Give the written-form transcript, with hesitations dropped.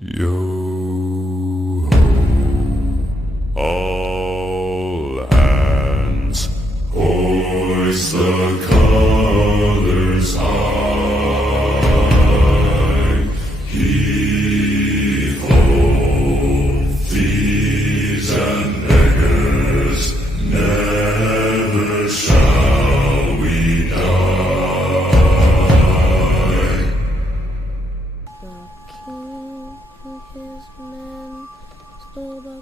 Yo ho, all hands, hoist the colors high. Heave ho, thieves and beggars, never shall we die. The king and his men stole the